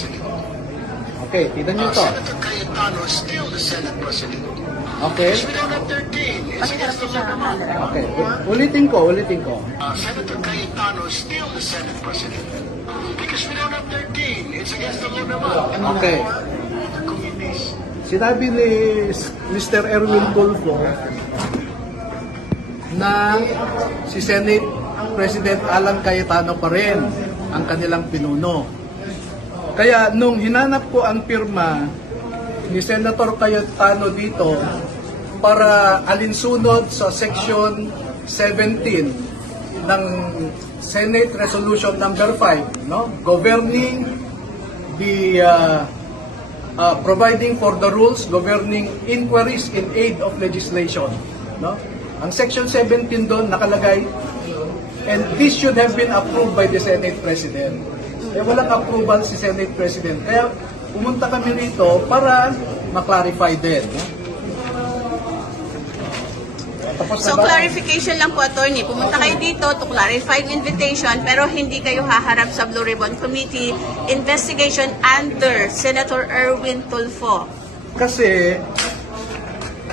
President. Okay, tignan nyo ito. Senator Cayetano is still the Senate President. Okay. Because we don't have 13. It's against the law naman. Okay, ulitin ko. Senator Cayetano is still the Senate President. Because we don't have 13. It's against the law naman. Okay. The committees. Sinabi ni Mr. Erwin Tulfo na si Senate President Alan Cayetano pa rin ang kanilang pinuno. Kaya nung hinanap ko ang pirma ni Senator Cayetano dito para alinsunod sa Section 17 ng Senate Resolution number 5, no? Governing the providing for the rules governing inquiries in aid of legislation, no? Ang Section 17 doon nakalagay, and this should have been approved by the Senate President. Eh, walang approval si Senate President. Kaya pumunta kami rito para ma-clarify din. No? Tapos So na ba? clarification lang po, attorney. Pumunta kayo dito to clarify the invitation pero hindi kayo haharap sa Blue Ribbon Committee investigation under Senator Erwin Tulfo. Kasi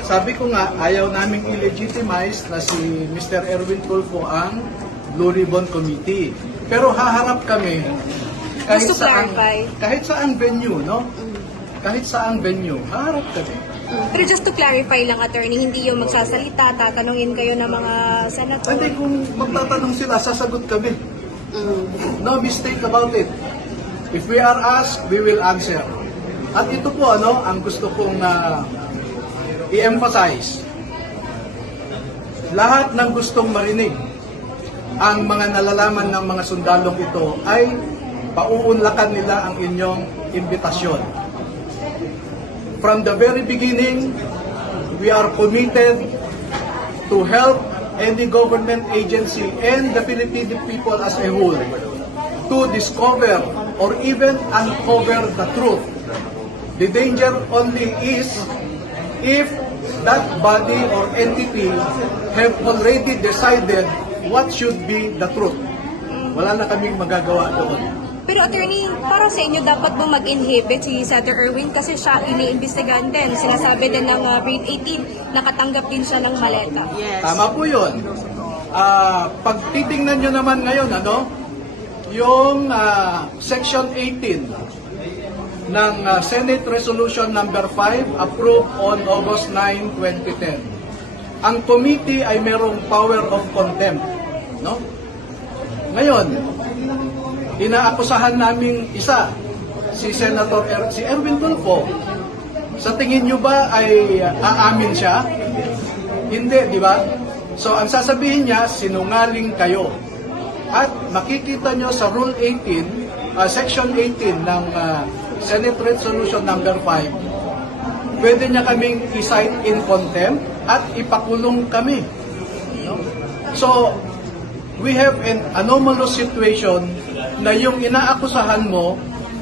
sabi ko nga, ayaw naming i-legitimize na si Mr. Erwin Tulfo ang Blue Ribbon Committee. Pero haharap kami Just to clarify. kahit saang venue, no? Kahit saang venue, haharap kami. Pero just to clarify lang, attorney, hindi yung magsasalita, tatanungin kayo ng mga senator. Hindi, kung magtatanong sila, sasagot kami. No mistake about it. If we are asked, we will answer. At ito po, ang gusto kong i-emphasize. Lahat ng gustong marinig ang mga nalalaman ng mga sundalong ito ay pauunlakan nila ang inyong imbitasyon. From the very beginning, we are committed to help any government agency and the Filipino people as a whole to discover or even uncover the truth. The danger only is if that body or entity have already decided what should be the truth. Wala na kaming magagawa doon. Pero attorney, para sa inyo, dapat ba mag-inhibit si Senator Erwin kasi siya iniimbestigahan din. Sinasabi din ng Grade 18, nakatanggap din siya ng maleta. Yes. Tama po yun. Pag titingnan nyo naman ngayon, yung Section 18 ng Senate Resolution number 5 approved on August 9, 2010. Ang committee ay merong power of contempt. No? Ngayon, inaakusahan naming isa, si si Erwin Tulfo. Sa tingin nyo ba ay aamin siya? Hindi, di ba? So, ang sasabihin niya, sinungaling kayo. At makikita nyo sa Rule 18, Section 18 ng Senate Resolution number 5, pwede niya kaming i-cite in contempt at ipakulong kami. No? So, we have an anomalous situation na yung inaakusahan mo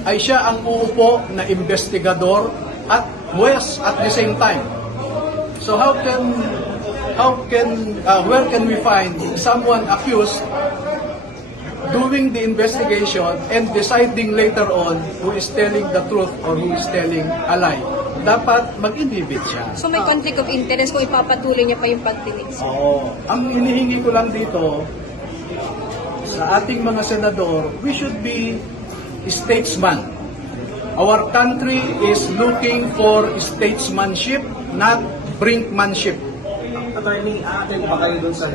ay siya ang uupo na investigador at huwes at the same time. So where can we find someone accused doing the investigation and deciding later on who is telling the truth or who is telling a lie? Dapat mag-inhibit siya. So may conflict of interest kung ipapatuloy niya pa yung pagdinig. Oo. Ang hinihingi ko lang dito, sa ating mga senador, we should be statesman. Our country is looking for statesmanship, not brinkmanship. Attorney, aatin ba kayo dun sa